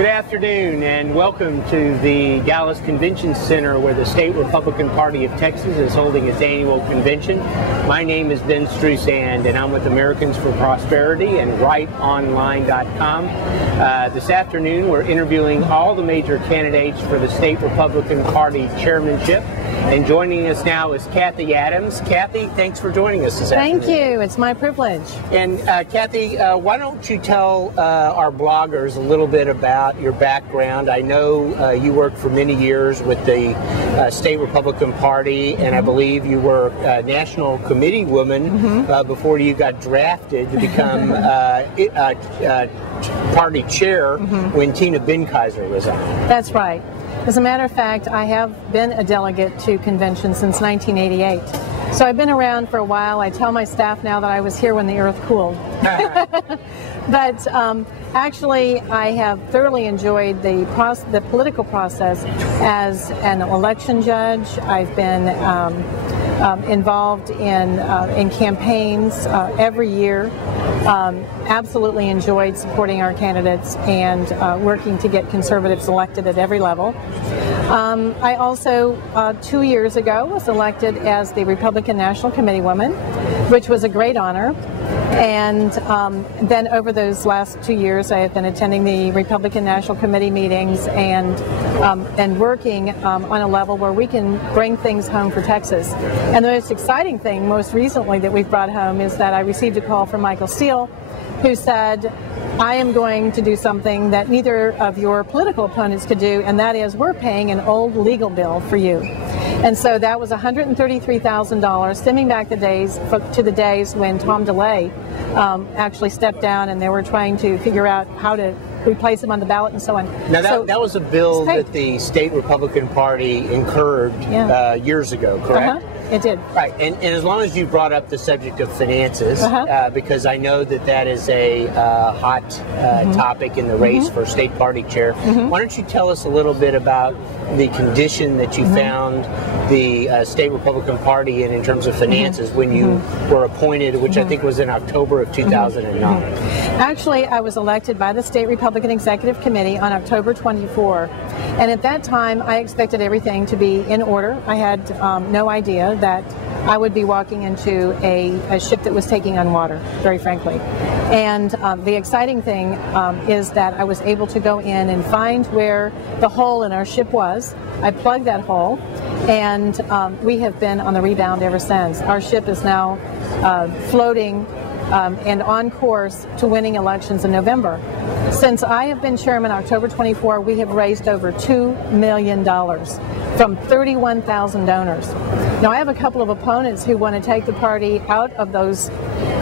Good afternoon and welcome to the Dallas Convention Center where the State Republican Party of Texas is holding its annual convention. My name is Ben Strusand and I'm with Americans for Prosperity and RightOnline.com. This afternoon we're interviewing all the major candidates for the State Republican Party chairmanship. And joining us now is Cathie Adams. Cathie, thanks for joining us this afternoon. Thank you. It's my privilege. And Cathie, why don't you tell our bloggers a little bit about your background? I know you worked for many years with the State Republican Party, and I believe you were a national committee woman before you got drafted to become party chair when Tina Benkaiser resigned. That's right. As a matter of fact, I have been a delegate to conventions since 1988. So I've been around for a while. I tell my staff now that I was here when the earth cooled. But actually, I have thoroughly enjoyed the political process as an election judge. I've been involved in campaigns every year. Absolutely enjoyed supporting our candidates and working to get conservatives elected at every level. I also, 2 years ago, was elected as the Republican National Committee woman, which was a great honor. And then over those last 2 years, I have been attending the Republican National Committee meetings and working on a level where we can bring things home for Texas. And the most exciting thing, most recently, that we've brought home is that I received a call from Michael Steele, who said, I am going to do something that neither of your political opponents could do, and that is we're paying an old legal bill for you. And so that was $133,000, stemming back to the days when Tom DeLay actually stepped down and they were trying to figure out how to replace him on the ballot and so on. Now that was a bill that the State Republican Party incurred years ago, correct? It did. Right, and as long as you brought up the subject of finances, because I know that is a hot topic in the race for state party chair, why don't you tell us a little bit about the condition that you found the State Republican Party in terms of finances when you were appointed, which I think was in October of 2009. Actually, I was elected by the State Republican Executive Committee on October 24. And at that time, I expected everything to be in order. I had no idea that I would be walking into a ship that was taking on water, very frankly. And the exciting thing is that I was able to go in and find where the hole in our ship was. I plugged that hole, and we have been on the rebound ever since. Our ship is now floating and on course to winning elections in November. Since I have been chairman October 24, we have raised over $2 million from 31,000 donors. Now, I have a couple of opponents who want to take the party out of those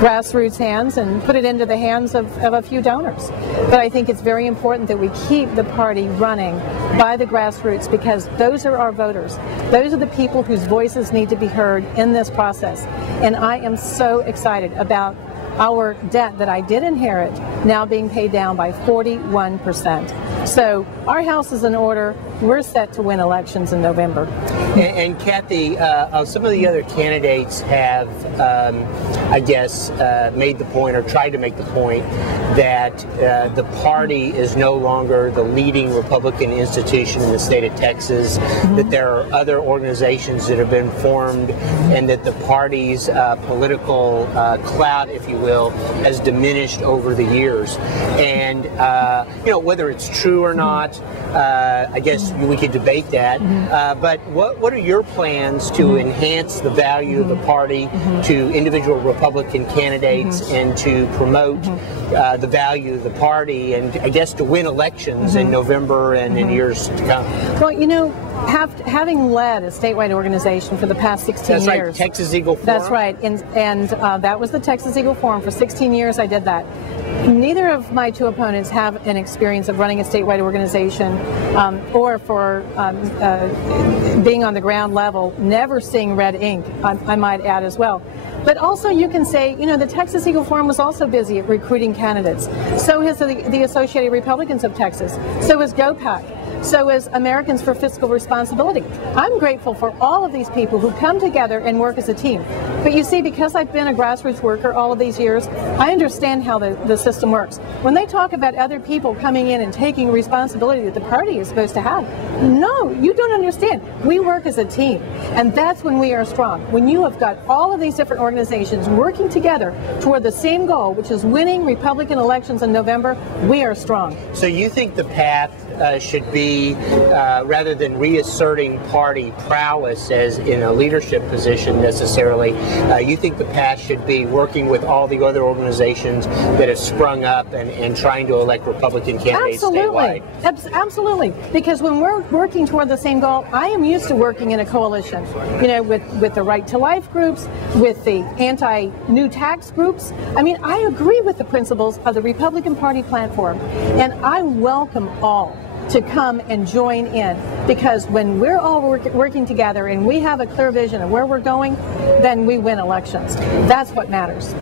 grassroots hands and put it into the hands of a few donors. But I think it's very important that we keep the party running by the grassroots, because those are our voters. Those are the people whose voices need to be heard in this process. And I am so excited about our debt that I did inherit now being paid down by 41%. So our house is in order. We're set to win elections in November. And Cathie, some of the other candidates have, I guess, made the point or tried to make the point that the party is no longer the leading Republican institution in the state of Texas, that there are other organizations that have been formed, and that the party's political clout, if you will, has diminished over the years. And, you know, whether it's true or not, I guess we could debate that. But what are your plans to enhance the value of the party to individual Republican candidates and to promote the value of the party and, I guess, to win elections in November and in years to come? Well, you know, having led a statewide organization for the past 16 years. That's right, Texas Eagle Forum. That's right, and that was the Texas Eagle Forum. For 16 years I did that. Neither of my two opponents have an experience of running a statewide organization or for being on the ground level, never seeing red ink, I might add as well. But also you can say, you know, the Texas Eagle Forum was also busy at recruiting candidates. So has the Associated Republicans of Texas. So has GOPAC. So is Americans for Fiscal Responsibility. I'm grateful for all of these people who come together and work as a team. But you see, because I've been a grassroots worker all of these years, I understand how the system works. When they talk about other people coming in and taking responsibility that the party is supposed to have, no, you don't understand. We work as a team, and that's when we are strong. When you have got all of these different organizations working together toward the same goal, which is winning Republican elections in November, we are strong. So you think the path should be, rather than reasserting party prowess as in a leadership position necessarily, you think the path should be working with all the other organizations that have sprung up and trying to elect Republican candidates statewide? Absolutely. Because when we're working toward the same goal, I am used to working in a coalition, you know, with the Right to Life groups, with the anti-new tax groups. I mean, I agree with the principles of the Republican Party platform, and I welcome all to come and join in, because when we're all working together and we have a clear vision of where we're going, then we win elections. That's what matters.